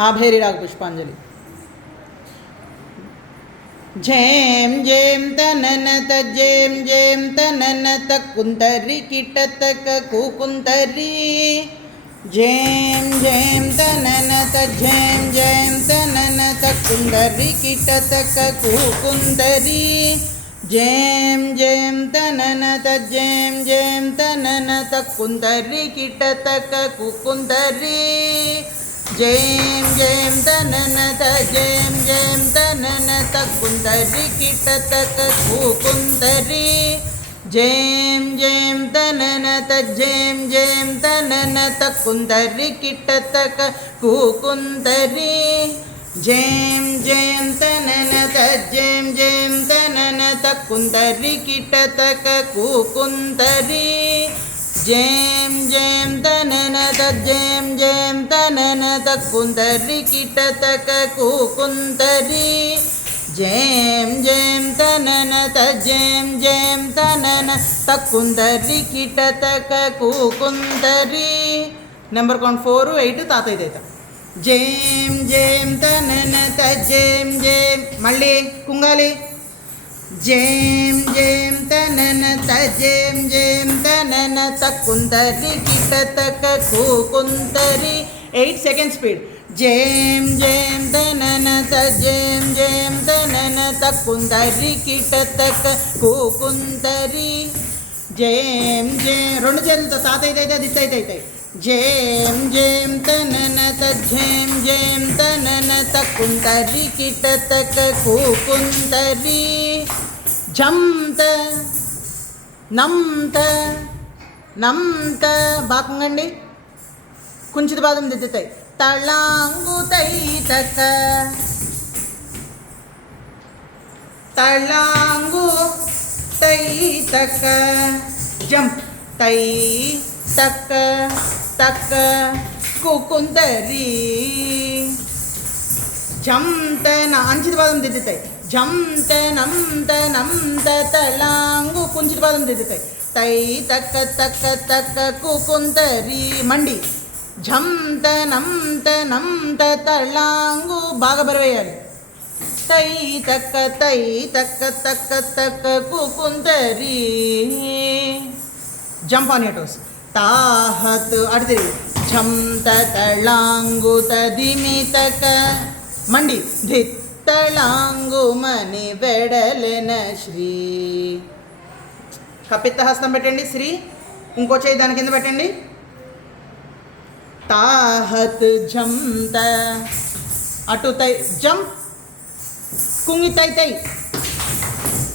ఆభేరి రాగ పుష్పాంజలి జేం జేం తననత జేం జేం తననత కుంతరి కిటతక కుకుంతరి జేం జేం తననత జేం జేం తననత కుందరి కిటతక కుకుందరి జేం జేం తననత జేం జేం తననత కుందరి కిటతక కుకుందరి జేం జేం తననత జేం జేం తననత కుందరి కిటతక కుకుందరి జేం జేం తననత జేం జేం తననత కుందరి కిటతక కుకుందరి జేం జేం తననత జేం జేం తననత కుందరి కిటతక కుకుందరి జేం జేం తననత జేం జేం తననత కుందరి కిటతక కూకుందరి జేం జేం తనన జేం జేం తనన తక్కుందరి కిటతక కూకుందరి నెంబర్ కౌంట్ ఫోర్ ఎయిట్ తాతయ్య అవుతాం జేం జేం తనన జేం జేం. మళ్ళీ కుంగాలి. జేం జేం తననత జేం జేం తననత కుందరి కిటతక కుకుందరి ఎయిట్ సెకండ్ స్పీడ్ జేం జేం తననత జేం జేం తననత కుందరి కిటతక కుకుందరి జేం జేం రెండు చేతులతో తాతయ్య అయితే దిత్త అయితే అవుతాయి జేం జేం తననత జేం జేం తననత కుందరి కిటతక కూకుంతరి జంత నంత నంత బాకుంగండి కుంచిత పాదం దిద్దుతాయి తళాంగు తక తళాంగు తైతక జంప్ తై తక్క తక్క కుకుందరి. జంతన అంచిత పాదం దిద్దుతాయి. జంత నంత నంత తలాంగు కుంచిత పదం దిద్దుతాయి. తై తక్క తక్క తక్క కుకుందరి. మండి. జంత నంత నంత తలాంగు బాగా బరవేయాలి తై తక్క తై తక్క తక్క తక్క కుకుందరి. Jump on toes. తాహత్. అటు తిరిగి ఝంత తళాంగు తదిమితక మండి ధిత్తళాంగు మని వెడలెన శ్రీ. కపిత్త హస్తం పెట్టండి శ్రీ. ఇంకో చేయి దాని కింద పెట్టండి. తాహత్ ఝంత. అటు తై జం కుంగి తై తై.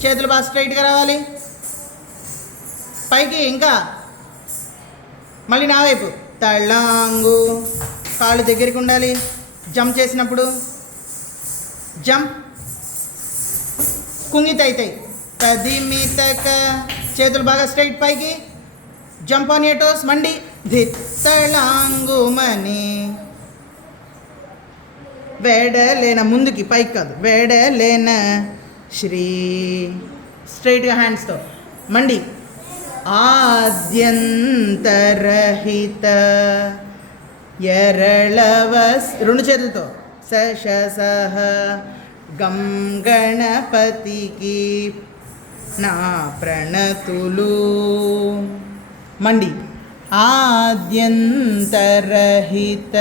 చేతులు బాగా స్ట్రైట్గా రావాలి. పైకి ఇంకా మళ్ళీ నా వైపు. తళ్ళాంగు కాళ్ళు దగ్గరికి ఉండాలి. జంప్ చేసినప్పుడు జంప్. కుంగిత అవుతాయి తదిమితక చేతులు బాగా స్ట్రైట్ పైకి. జంప్ ఆన్ ఎటోస్ మండి. ధిత్తళాంగుమని వేడలేన ముందుకి పైకి కాదు. వేడలేన శ్రీ. స్ట్రైట్గా హ్యాండ్స్తో. మండి. ఆద్యంతరహిత ఎరళవ రెండు చేతులతో. సహ గం గణపతికి నా ప్రణతులు. మండి. ఆద్యంతరహిత.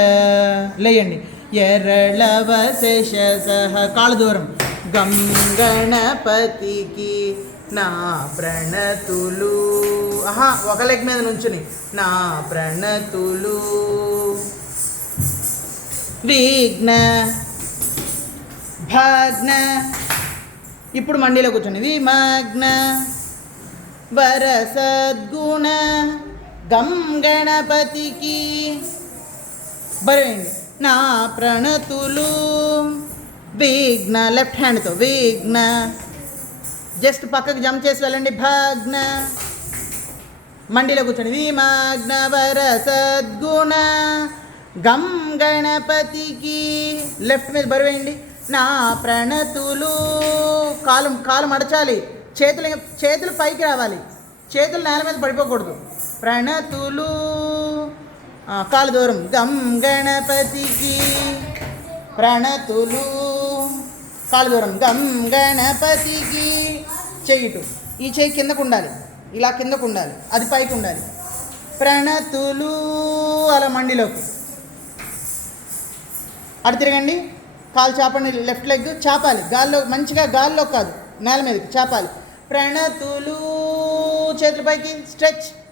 లేయండి. ఎరళవ సహ కాళ్ళు దూరం గం గణపతికి నా ప్రణతులు. ఆహా ఒక లెగ్ మీద నుంచుని. నా ప్రణతులు విఘ్న భగ్న. ఇప్పుడు మండీలో కూర్చొని విమగ్న వరసద్గుణ గం గణపతికి. బరవేయండి నా ప్రణతులు విఘ్న లెఫ్ట్ హ్యాండ్తో విఘ్న. జస్ట్ పక్కకు జంప్ చేసి వెళ్ళండి. భగ్న. మండిలో కూర్చొని విమాగ్నవర సద్గుణ గం గణపతికి లెఫ్ట్ మీద బరువేయండి నా ప్రణతులు కాలు కాలు మడచాలి. చేతులు చేతులు పైకి రావాలి. చేతులు నేల మీద పడిపోకూడదు. ప్రణతులు కాలు దూరం. గం గణపతికి ప్రణతులు కాలు దూరం. గం గణపతికి చెయ్యిటు. ఈ చెయ్యి కిందకు ఉండాలి. ఇలా కిందకు ఉండాలి. అది పైకి ఉండాలి. ప్రణతులు అలా మండిలోకి. అటు తిరగండి. కాలు చాపండి. లెఫ్ట్ లెగ్ చాపాలి. గాల్లో మంచిగా గాల్లో కాదు. నేల మీదకి చాపాలి. ప్రణతులు చేతుల పైకి. స్ట్రెచ్.